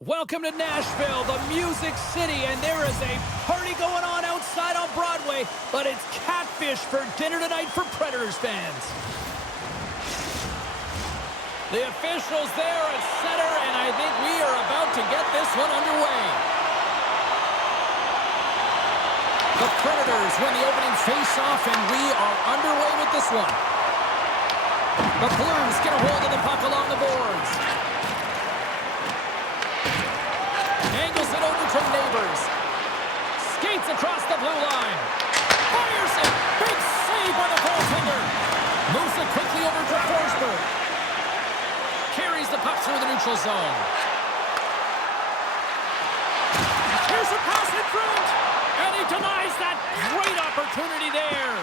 Welcome to Nashville, the Music City, and there is a party going on outside on Broadway, but it's catfish for dinner tonight for Predators fans. The officials there at center, and I think we are about to get this one underway. The Predators win the opening face-off, and we are underway with this one. The Blues get a hold of the puck along the boards. Angles it over to Neighbors. Skates across the blue line. Fires it. Big save by the goaltender. Moves it quickly over to Forsberg. Carries the puck through the neutral zone. Here's a pass in front. And he denies that great opportunity there.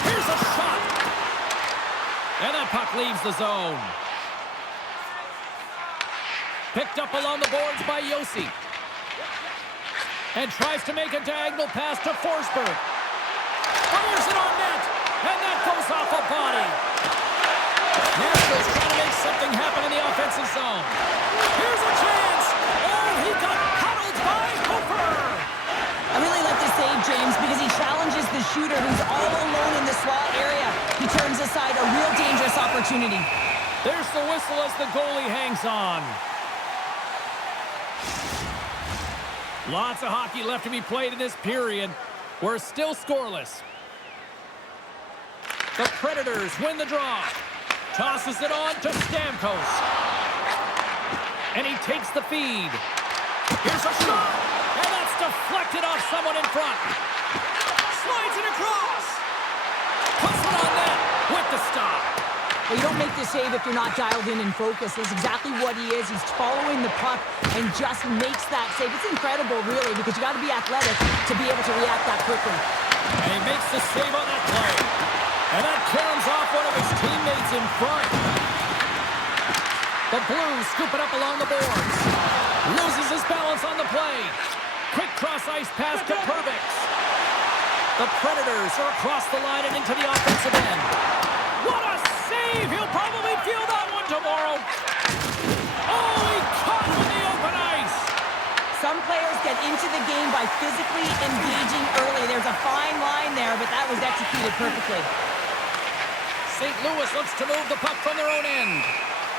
Here's a shot. And that puck leaves the zone. Picked up along the boards by Yossi. And tries to make a diagonal pass to Forsberg. Fires it on net. And that goes off a body. Nashville's trying to make something happen in the offensive zone. Here's a chance. Oh, he got huddled by Hofer. I really like the save, James, because he challenges the shooter who's all alone in the slot area. He turns aside a real dangerous opportunity. There's the whistle as the goalie hangs on. Lots of hockey left to be played in this period. We're still scoreless. The Predators win the draw. Tosses it on to Stamkos. And he takes the feed. Here's a shot. And that's deflected off someone in front. Slides it across. Puts it on net with the stop. Well, you don't make the save if you're not dialed in and focused. That's exactly what he is. He's following the puck and just makes that save. It's incredible, really, because you got to be athletic to be able to react that quickly. And he makes the save on that play. And that caroms off one of his teammates in front. The Blues scoop it up along the boards. Loses his balance on the play. Quick cross-ice pass to Perbix. The Predators are across the line and into the offensive end. What a save! He'll probably feel that one tomorrow. Oh, he caught with the open ice. Some players get into the game by physically engaging early. There's a fine line there, but that was executed perfectly. St. Louis looks to move the puck from their own end.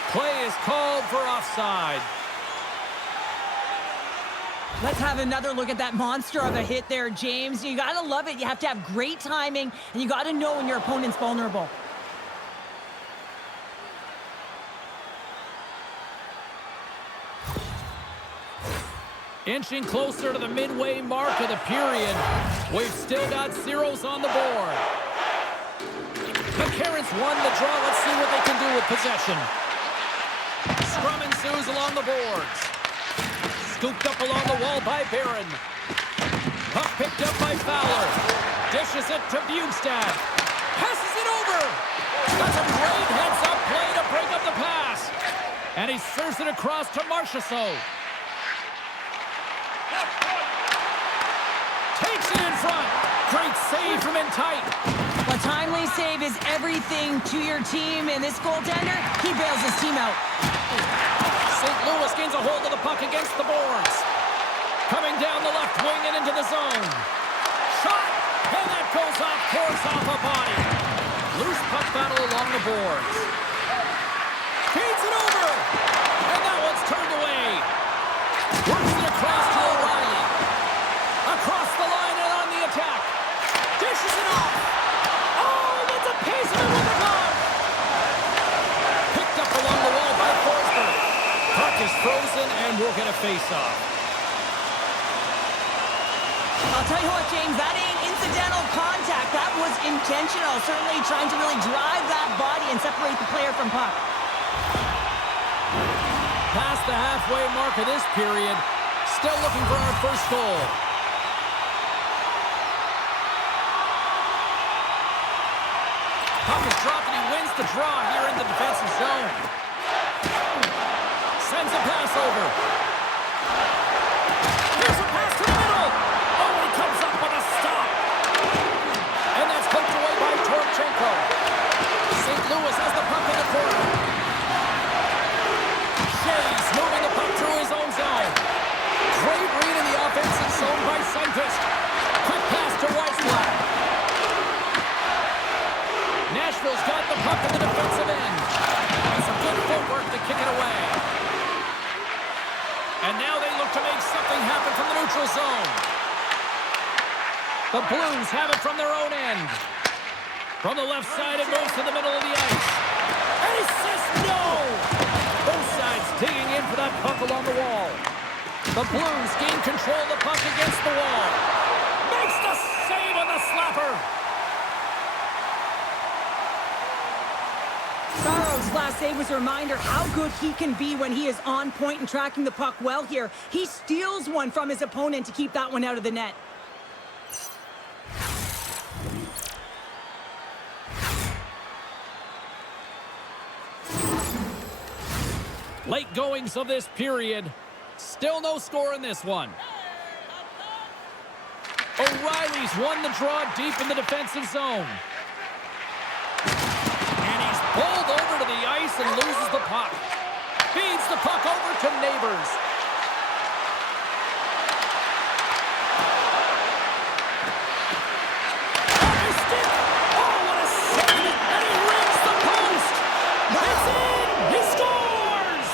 Play is called for offside. Let's have another look at that monster of a hit there, James. You got to love it. You have to have great timing, and you got to know when your opponent's vulnerable. Inching closer to the midway mark of the period. We've still got zeros on the board. The Carrots won the draw. Let's see what they can do with possession. Scrum ensues along the boards. Scooped up along the wall by Barron. Puck picked up by Fowler. Dishes it to Bjugstad. Passes it over. Does a great heads-up play to break up the pass. And he serves it across to Marchessault. Takes it in front. Great save from in tight. A timely save is everything to your team, and this goaltender, he bails his team out. St. Louis gains a hold of the puck against the boards. Coming down the left wing and into the zone. Shot, and that goes off course off a body. Loose puck battle along the boards. Feeds it over, and that one's turned away. Works it across to O'Reilly. Across the line and on the attack. Dishes it off. Oh, that's a piece of it with the glove. Picked up along the wall by Forsberg. Puck is frozen and we'll get a face-off. I'll tell you what, James, that ain't incidental contact. That was intentional. Certainly trying to really drive that body and separate the player from puck. Past the halfway mark of this period. Still looking for our first goal. Puck is dropped and he wins the draw here in the defensive zone. Sends a pass over. Here's a pass to the middle. Oh, he comes up with a stop. And that's poked away by Torchenko. St. Louis has the puck in the corner. Shea's moving the Nashville's got the puck in the defensive end. And some good footwork to kick it away. And now they look to make something happen from the neutral zone. The Blues have it from their own end. From the left side, it moves to the middle of the ice. And he says no! Both sides digging in for that puck along the wall. The Blues gain control of the puck against the wall. Makes the save on the slapper. Saro's last save was a reminder how good he can be when he is on point and tracking the puck well here. He steals one from his opponent to keep that one out of the net. Late goings of this period. Still no score in this one. O'Reilly's won the draw deep in the defensive zone. And he's pulled over to the ice and loses the puck. Feeds the puck over to Neighbors. On his stick. Oh, what a save! And he rings the post. It's in! He scores!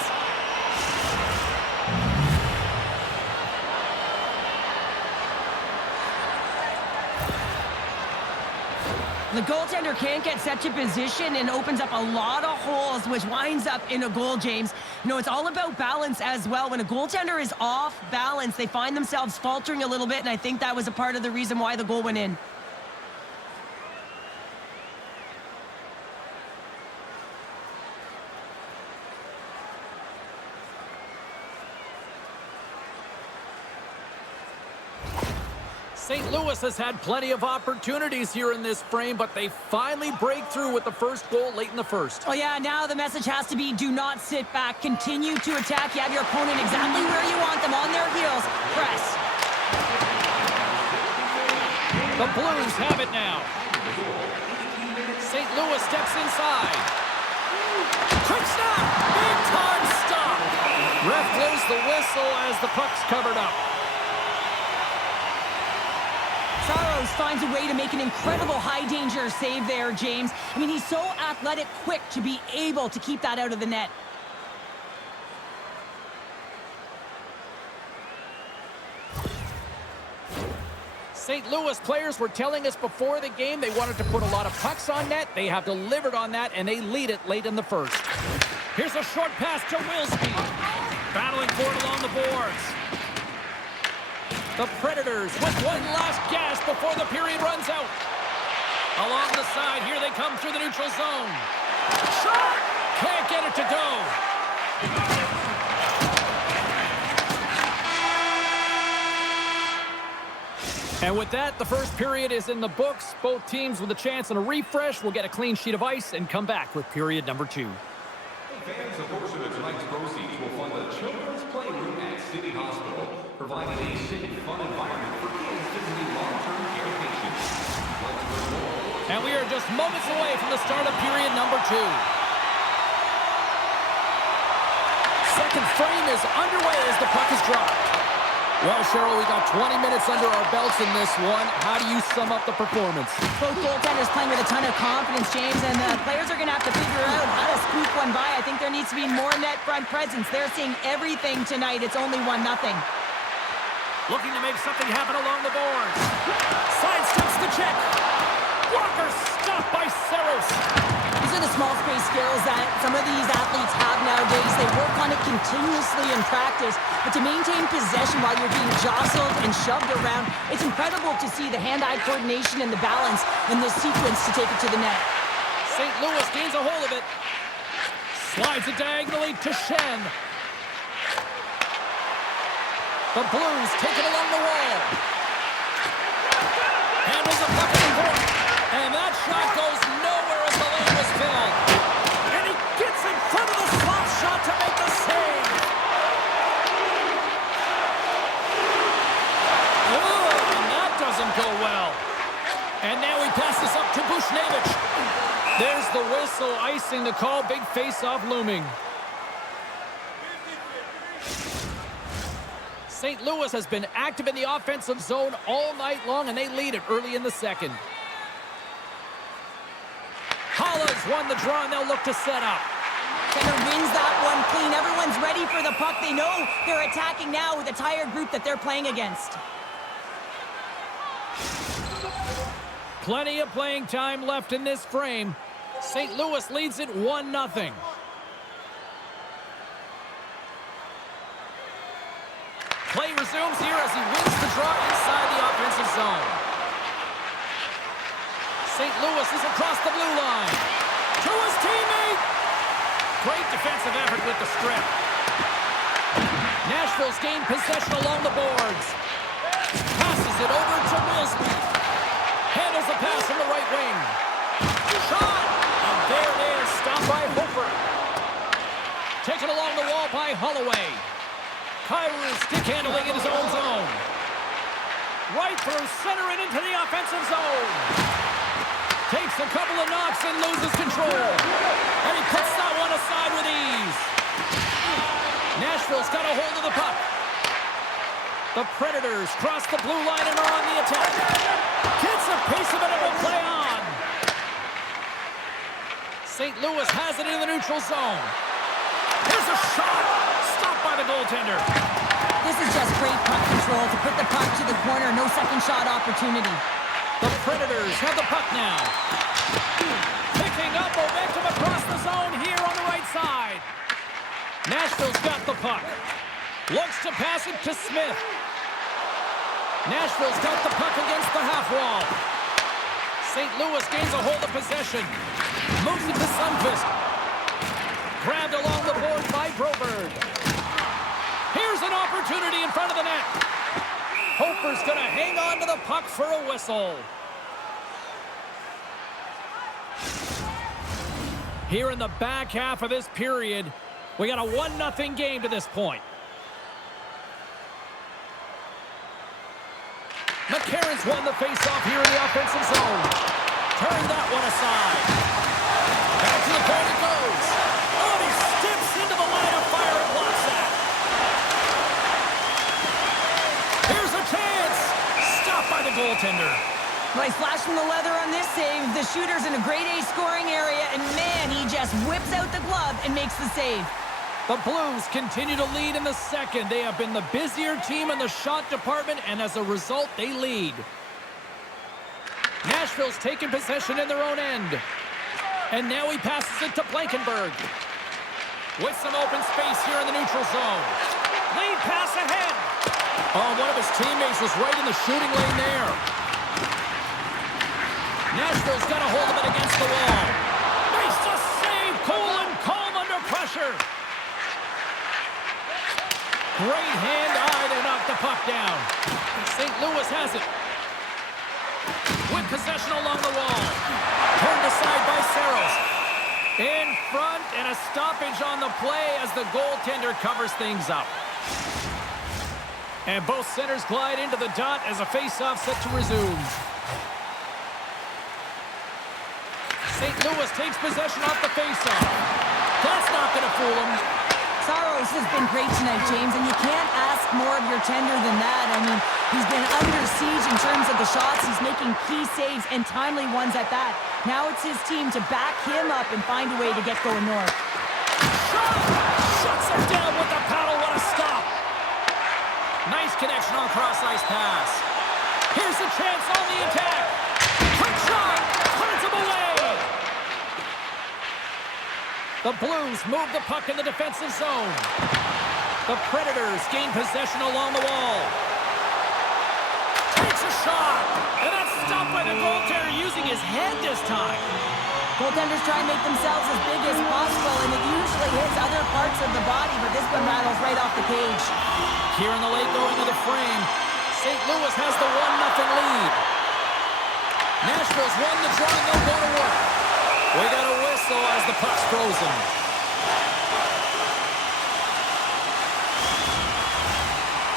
The goaltender can't get set to position and opens up a lot of holes, which winds up in a goal, James. You know, it's all about balance as well. When a goaltender is off balance, they find themselves faltering a little bit, and I think that was a part of the reason why the goal went in. St. Louis has had plenty of opportunities here in this frame, but they finally break through with the first goal late in the first. Oh, yeah, now the message has to be do not sit back. Continue to attack. You have your opponent exactly where you want them, on their heels. Press. The Blues have it now. St. Louis steps inside. Quick snap! Big time stop! Ref blows the whistle as the puck's covered up. Saros finds a way to make an incredible high-danger save there, James. I mean, he's so athletic, quick to be able to keep that out of the net. St. Louis players were telling us before the game they wanted to put a lot of pucks on net. They have delivered on that, and they lead it late in the first. Here's a short pass to Wilsby. Battling for it along the boards. The Predators with one last gas before the period runs out. Along the side, here they come through the neutral zone. Shot! Can't get it to go. And with that, the first period is in the books. Both teams with a chance and a refresh will get a clean sheet of ice and come back with period number 2. Fans, a portion of tonight's proceeds will fund a children's playroom at City Hospital, providing a safe, fun environment for kids visiting long-term care patients. And we are just moments away from the start of period number 2. Second frame is underway as the puck is dropped. Well, Cheryl, we got 20 minutes under our belts in this one. How do you sum up the performance? Both goaltenders playing with a ton of confidence, James, and the players are going to have to figure out how to scoop one by. I think there needs to be more net front presence. They're seeing everything tonight. It's only 1-0. Looking to make something happen along the boards. Sidesteps the check. Blocker stopped by Saros. These are the small space skills that some of these athletes have nowadays. They work on it continuously in practice, but to maintain possession while you're being jostled and shoved around, it's incredible to see the hand-eye coordination and the balance in this sequence to take it to the net. St. Louis gains a hold of it. Slides it diagonally to Shen. The Blues take it along the wall. Handles the puck in the corner. And that shot goes nowhere as the lane was filled. And he gets in front of the slot shot to make the save. Oh, and that doesn't go well. And now he passes up to Bushnevich. There's the whistle, icing the call. Big face-off looming. St. Louis has been active in the offensive zone all night long, and they lead it early in the second. Holland has won the draw, and they'll look to set up. Center wins that one clean. Everyone's ready for the puck. They know they're attacking now with a tired group that they're playing against. Plenty of playing time left in this frame. St. Louis leads it 1-0. Play resumes here as he wins the draw inside the offensive zone. St. Louis is across the blue line. To his teammate. Great defensive effort with the strip. Nashville's gained possession along the boards. Passes it over to Wilsby. Handles the pass from the right wing. Shot! And there it is. Stopped by Hofer. Taken along the wall by Holloway. Kyrou stick handling in his own zone. Right through center and into the offensive zone. Takes a couple of knocks and loses control. And he puts that one aside with ease. Nashville's got a hold of the puck. The Predators cross the blue line and are on the attack. Gets a piece of it and will play on. St. Louis has it in the neutral zone. Here's a shot. Stopped by the goaltender. This is just great puck control to put the puck to the corner. No second shot opportunity. The Predators have the puck now. Picking up momentum across the zone here on the right side. Nashville's got the puck. Looks to pass it to Smith. Nashville's got the puck against the half wall. St. Louis gains a hold of possession. Moves it to Sundqvist. Grabbed along the board by Broberg. Here's an opportunity in front of the net. Hofer's going to hang on to the puck for a whistle. Here in the back half of this period, we got a 1-0 game to this point. McCarron's won the faceoff here in the offensive zone. Turn that one aside. Back to the point it goes. Oh, he steps into the line of fire and blocks that. Here's a chance. Stopped by the goaltender. Nice flash from the leather on this save. The shooter's in a grade A scoring area, and man, he just whips out the glove and makes the save. The Blues continue to lead in the second. They have been the busier team in the shot department, and as a result, they lead. Nashville's taken possession in their own end. And now he passes it to Blankenberg. With some open space here in the neutral zone. Lead pass ahead. Oh, one of his teammates was right in the shooting lane there. Nashville's got a hold of it against the wall. Makes the save. Cool and calm under pressure. Great hand-eye to knock the puck down. St. Louis has it. With possession along the wall. Turned aside by Saros. In front and a stoppage on the play as the goaltender covers things up. And both centers glide into the dot as a face-off set to resume. St. Louis takes possession off the face-off. That's not going to fool him. Saros has been great tonight, James, and you can't ask more of your tender than that. I mean, he's been under siege in terms of the shots. He's making key saves and timely ones at that. Now it's his team to back him up and find a way to get going north. Shot! Shuts him down with the paddle. What a stop! Nice connection on cross-ice pass. Here's a chance on the attack. Quick shot! Turns him away! The Blues move the puck in the defensive zone. The Predators gain possession along the wall. Takes a shot! And that's stopped by the goaltender using his head this time. Goaltenders try and make themselves as big as possible, and it usually hits other parts of the body, but this one rattles right off the cage. Here in the late going of the frame, St. Louis has the 1-0 lead. Nashville's won the draw and they'll go to work. We got a whistle as the puck's frozen.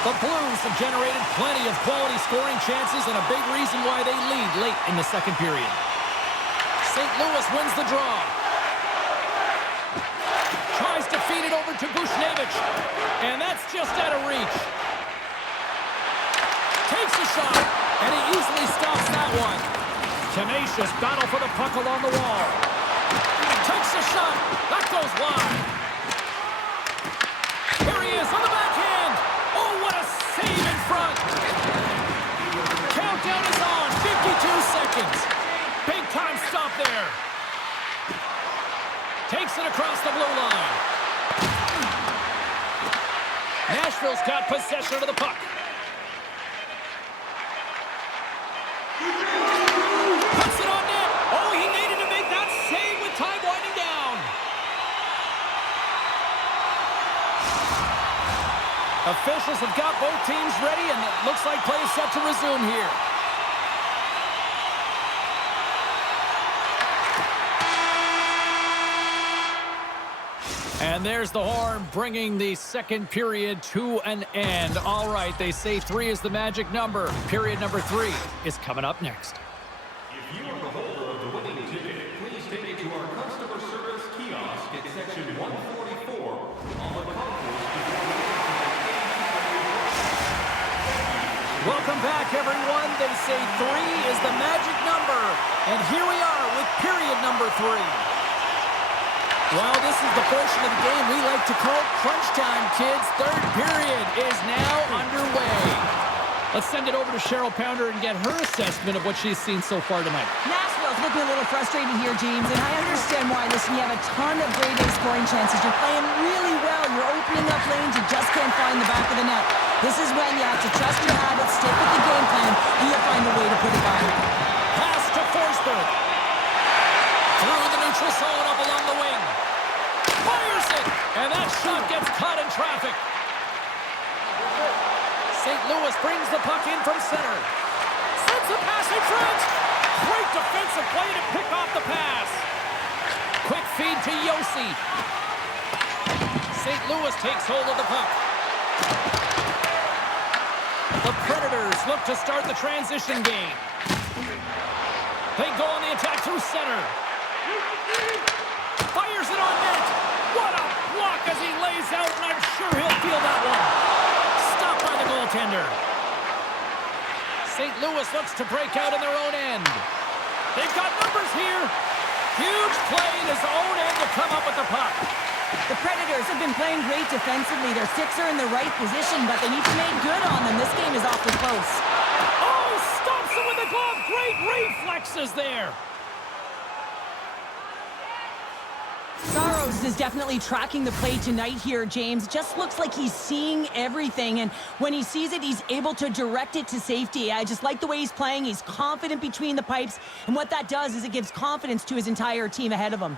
The Blues have generated plenty of quality scoring chances and a big reason why they lead late in the second period. St. Louis wins the draw. Tries to feed it over to Buchnevich. And that's just out of reach. Takes a shot, and he easily stops that one. Tenacious battle for the puck along the wall. Takes a shot. That goes wide. Here he is on the backhand. Oh, what a save in front. Countdown is on. 52 seconds. Big time stop there. Takes it across the blue line. Nashville's got possession of the puck. Puts it on net. Oh, he needed to make that save with time winding down. Officials have got both teams ready, and it looks like play is set to resume here. And there's the horn, bringing the second period to an end. All right, they say 3 is the magic number. Period number 3 is coming up next. If you are the holder of the winning ticket, please take it to our customer service kiosk at section 144 on the concourse before the Welcome back, everyone. They say 3 is the magic number. And here we are with period number 3. Well, this is the portion of the game we like to call crunch time, kids. Third period is now underway. Let's send it over to Cheryl Pounder and get her assessment of what she's seen so far tonight. Nashville's looking a little frustrated here, James, and I understand why. Listen, you have a ton of grade A scoring chances. You're playing really well. You're opening up lanes. You just can't find the back of the net. This is when you have to trust your habits, stick with the game plan, and you'll find a way to put it by. Pass to Forsberg. Through the neutral zone up along the wing. Fires it! And that shot gets caught in traffic. St. Louis brings the puck in from center. Sends a pass in front. Great defensive play to pick off the pass. Quick feed to Yossi. St. Louis takes hold of the puck. The Predators look to start the transition game. They go on the attack through center. Fires it on net. What a block as he lays out, and I'm sure he'll feel that one. Stopped by the goaltender. St. Louis looks to break out in their own end. They've got numbers here. Huge play in his own end to come up with the puck. The Predators have been playing great defensively. Their sticks are in the right position, but they need to make good on them. This game is awfully close. Oh, stops him with the glove. Great reflexes there. Saros is definitely tracking the play tonight here, James. Just looks like he's seeing everything, and when he sees it, he's able to direct it to safety. I just like the way he's playing. He's confident between the pipes, and what that does is it gives confidence to his entire team ahead of him.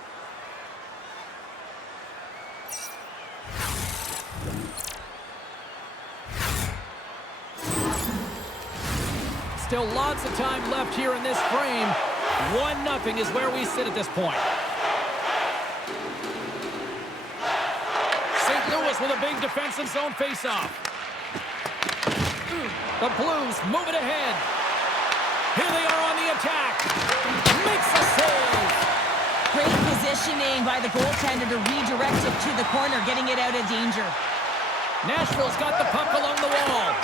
Still lots of time left here in this frame. 1-0 is where we sit at this point. St. Louis with a big defensive zone faceoff. The Blues move it ahead. Here they are on the attack. Makes a save. Great positioning by the goaltender to redirect it to the corner, getting it out of danger. Nashville's got the puck along the wall.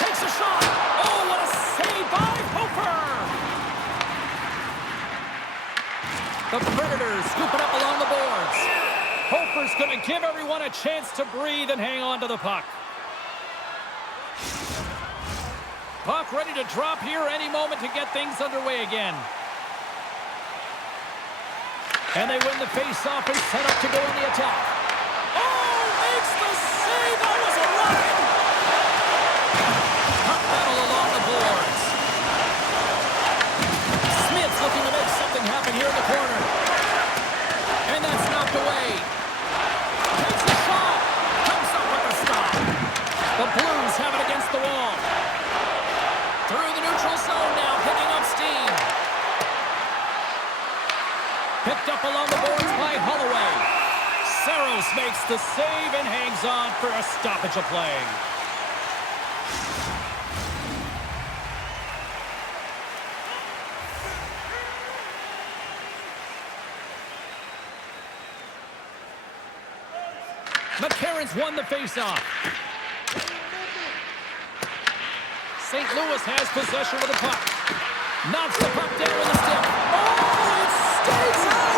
Takes a shot. Oh, what a save by Hofer. The Predators scoop it up along the boards. Hofer's going to give everyone a chance to breathe and hang on to the puck. Puck ready to drop here any moment to get things underway again. And they win the face-off and set up to go on the attack. Oh, makes the save. That was a run. Puck battle along the boards. Smith's looking to make something happen here in the corner. And that's knocked away. Takes a shot. Comes up with a stop. The Blues have it against the wall. Through the neutral zone now, picking up steam. Picked up along the boards by Holloway. Saros makes the save and hangs on for a stoppage of play. McCarron's won the faceoff. St. Louis has possession of the puck. Knocks the puck down with a stick. Oh, it stays out!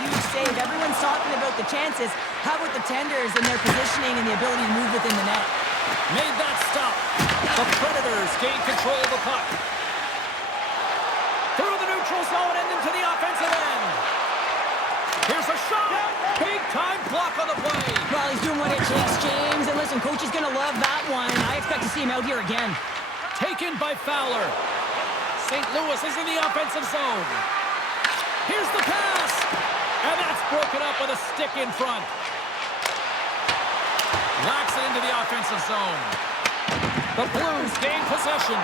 huge save. Everyone's talking about the chances. How about the tenders and their positioning and the ability to move within the net? Made that stop. The Predators gain control of the puck. Through the neutral zone and into the offensive end. Here's a shot. Big time block on the play. Well, he's doing what it takes, James. And listen, coach is going to love that one. I expect to see him out here again. Taken by Fowler. St. Louis is in the offensive zone. Here's the pass. And that's broken up with a stick in front. Locks it into the offensive zone. The Blues gain possession.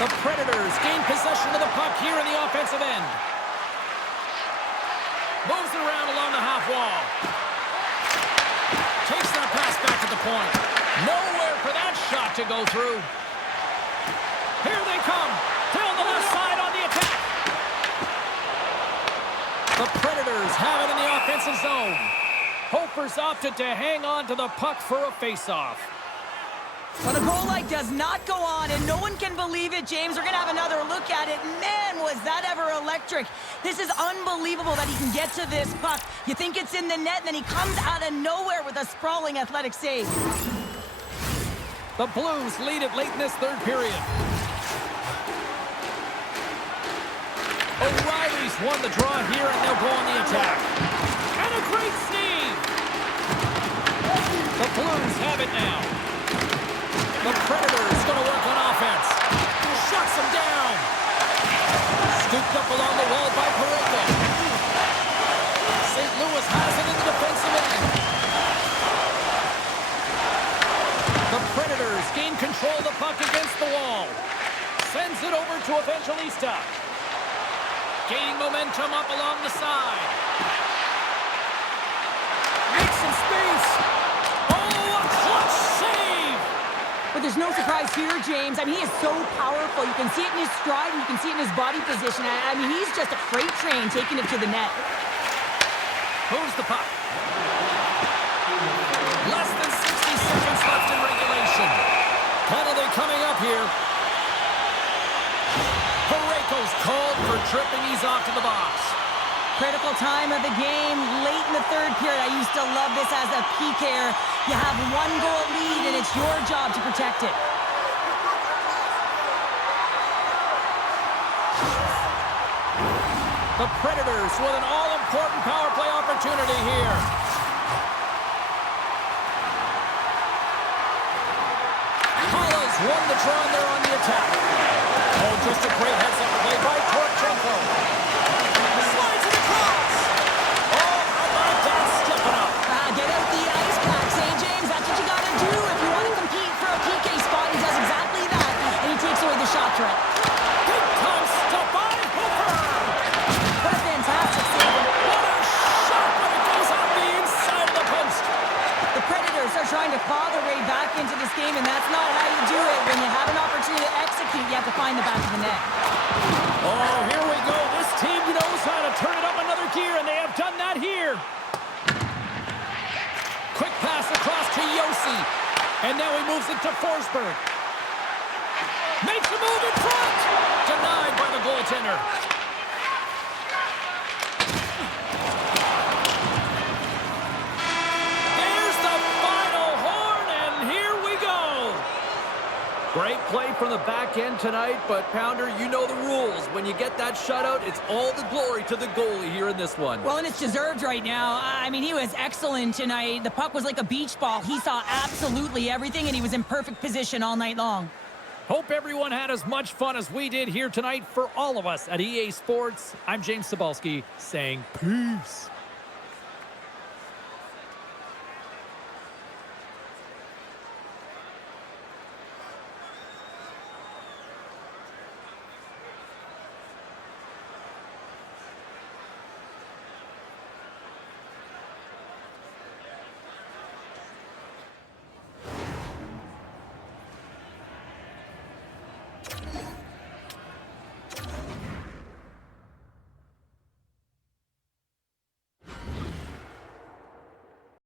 The Predators gain possession of the puck here in the offensive end. Moves it around along the half wall. Takes that pass back to the point. Nowhere for that shot to go through. Here they come. Down the left side on the attack. The Predators have it in the offensive zone. Hopers opted to hang on to the puck for a face-off. Well, the goal light does not go on, and no one can believe it, James. We're going to have another look at it. Man, was that ever electric. This is unbelievable that he can get to this puck. You think it's in the net, and then he comes out of nowhere with a sprawling athletic save. The Blues lead it late in this third period. O'Reilly's won the draw here, and they'll go on the attack. And a great save! The Blues have it now. The Predators going to work on offense. Shuts them down. Scooped up along the wall by Pareko. St. Louis has it in the defensive end. The Predators gain control of the puck against the wall. Sends it over to Evangelista. Gaining momentum up along the side. Makes some space. Oh, a clutch save! But there's no surprise here, James. I mean, he is so powerful. You can see it in his stride, and you can see it in his body position. I mean, he's just a freight train taking it to the net. Moves the puck. Less than 60 seconds left in regulation. Penalty coming up here. Pareko's called for tripping. He's off to the box. Critical time of the game, late in the third period. I used to love this as a PKer. You have one goal lead, and it's your job to protect it. The Predators with an all-important power play opportunity here. Halla's won the draw, and they're on the attack. Oh, just a great heads-up play by Torchenko. Slides it across. Oh, how about that stepping up? Get out the ice packs, eh, James? That's what you got to do if you want to compete for a PK spot. He does exactly that, and he takes away the shot threat. Big time stop by Hooper. What a fantastic save. What a shot when it goes off the inside of the post. The Predators are trying to claw their way back into this game, and that's not how you do it. When you have an opportunity to execute, you have to find the back of the net. Oh, here we go. This team knows how to turn it up another gear, and they have done that here. Quick pass across to Yossi. And now he moves it to Forsberg. Makes a move in front. Denied by the goaltender. There's the final horn, and here we go. Great play from the back end tonight, but Pounder, you know the rules. When you get that shutout, it's all the glory to the goalie here in this one. Well, and it's deserved right now. I mean, he was excellent tonight. The puck was like a beach ball. He saw absolutely everything, and he was in perfect position all night long. Hope everyone had as much fun as we did here tonight. For all of us at EA Sports, I'm James Cybulski saying peace.